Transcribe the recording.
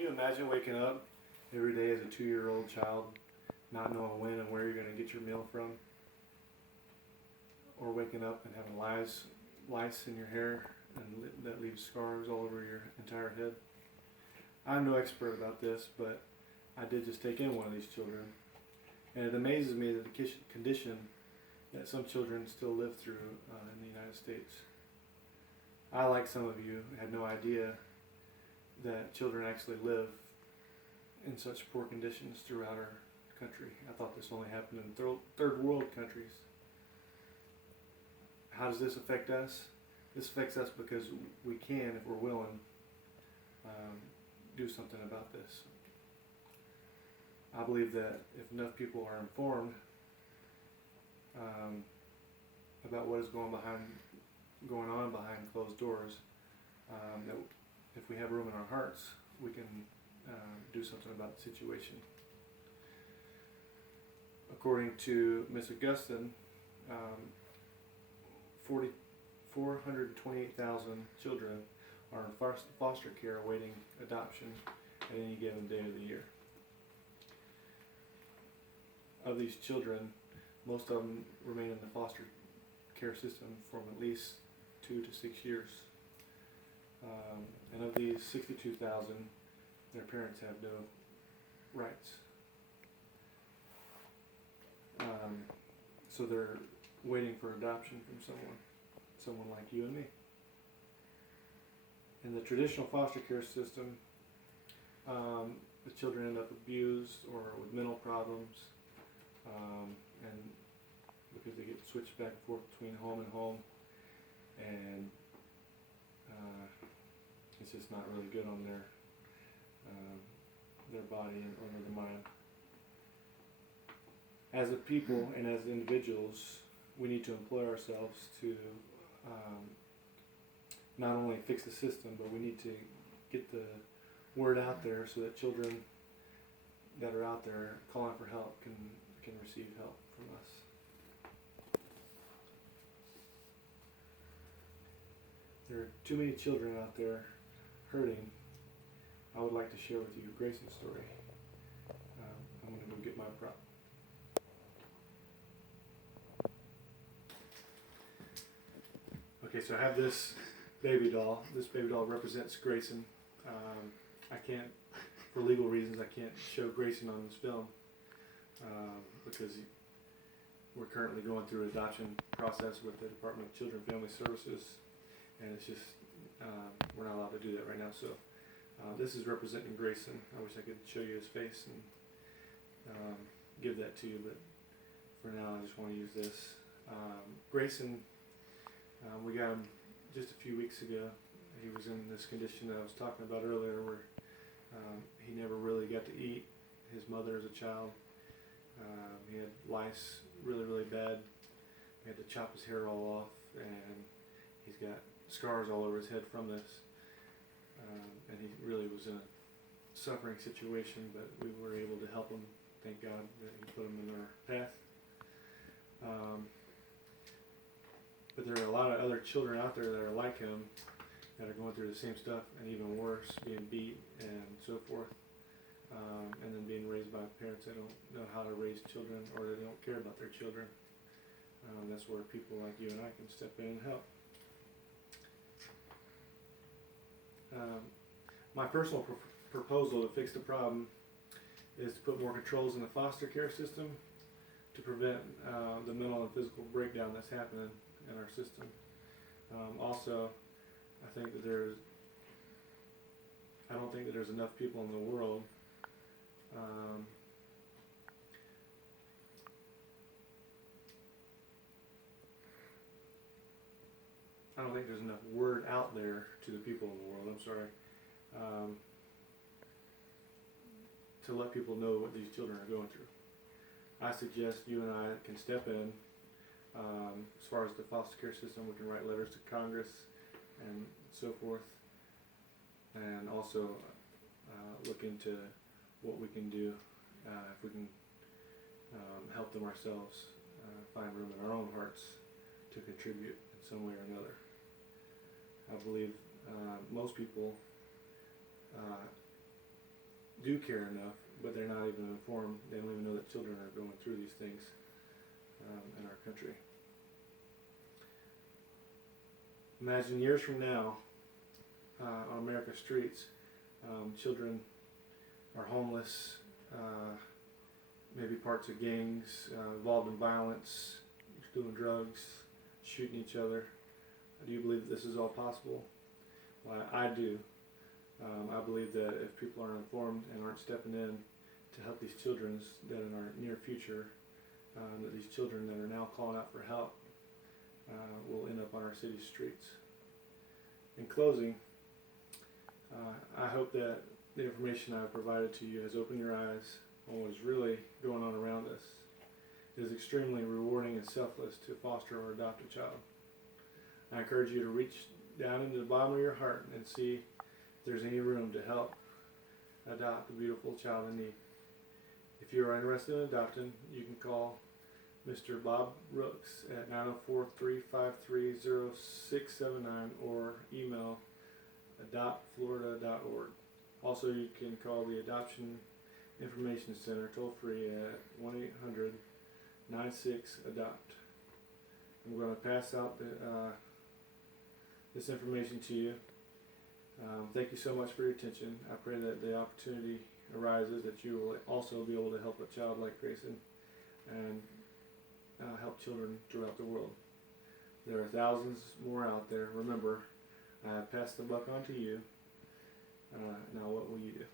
you imagine waking up every day as a 2-year-old child, not knowing when and where you're going to get your meal from? Or waking up and having lice in your hair and that leaves scars all over your entire head? I'm no expert about this, but I did just take in one of these children. And it amazes me that the condition that some children still live through in the United States. I, like some of you, had no idea that children actually live in such poor conditions throughout our country. I thought this only happened in third world countries. How does this affect us? This affects us because we can, if we're willing, do something about this. I believe that if enough people are informed about what is going on behind closed doors, that if we have room in our hearts, we can do something about the situation. According to Miss Augustine, 428,000 children are in foster care awaiting adoption at any given day of the year. Of these children, most of them remain in the foster care system from at least 2 to 6 years. And of these 62,000, their parents have no rights. So they're waiting for adoption from someone like you and me. In the traditional foster care system, the children end up abused or with mental problems, and because they get switched back and forth between home and home, and it's just not really good on their body or their mind. As a people and as individuals, we need to employ ourselves to not only fix the system, but we need to get the word out there so that children that are out there calling for help can receive help from us. There are too many children out there hurting. I would like to share with you Grayson's story. I'm going to go get my prop. Okay, so I have this baby doll. This baby doll represents Grayson. I can't, for legal reasons, I can't show Grayson on this film because we're currently going through an adoption process with the Department of Children and Family Services, and it's just, we're not allowed to do that right now. So this is representing Grayson. I wish I could show you his face and give that to you, but for now I just want to use this. Grayson, we got him just a few weeks ago. He was in this condition that I was talking about earlier where he never really got to eat. His mother as a child, he had lice really, really bad. He had to chop his hair all off, and he's got scars all over his head from this. And he really was in a suffering situation, but we were able to help him. Thank God that he put him in our path. But there are a lot of other children out there that are like him, that are going through the same stuff, and even worse, being beat and so forth, and then being raised by parents that don't know how to raise children, or they don't care about their children. That's where people like you and I can step in and help. My personal proposal to fix the problem is to put more controls in the foster care system to prevent the mental and physical breakdown that's happening in our system. Also, I don't think that there's enough people in the world I don't think there's enough word out there to the people in the world, to let people know what these children are going through. I suggest you and I can step in. As far as the foster care system, we can write letters to Congress and so forth, and also look into what we can do if we can help them ourselves find room in our own hearts to contribute in some way or another. I believe most people do care enough, but they're not even informed. They don't even know that children are going through these things in our country. Imagine years from now, on America's streets, children are homeless, maybe parts of gangs, involved in violence, doing drugs, shooting each other. Do you believe that this is all possible? Well, I do. I believe that if people aren't informed and aren't stepping in to help these children that in our near future, that these children that are now calling out for help will end up on our city's streets. In closing, I hope that the information I've provided to you has opened your eyes on what is really going on around us. It is extremely rewarding and selfless to foster or adopt a child. I encourage you to reach down into the bottom of your heart and see if there's any room to help adopt a beautiful child in need. If you are interested in adopting, you can call Mr. Bob Rooks at 904-353-0679 or email adoptflorida.org. Also, you can call the Adoption Information Center toll free at 1-800-96-ADOPT. I'm going to pass out this information to you. Thank you so much for your attention. I pray that the opportunity arises that you will also be able to help a child like Grayson and help children throughout the world. There are thousands more out there. Remember, I pass the buck on to you. Now what will you do?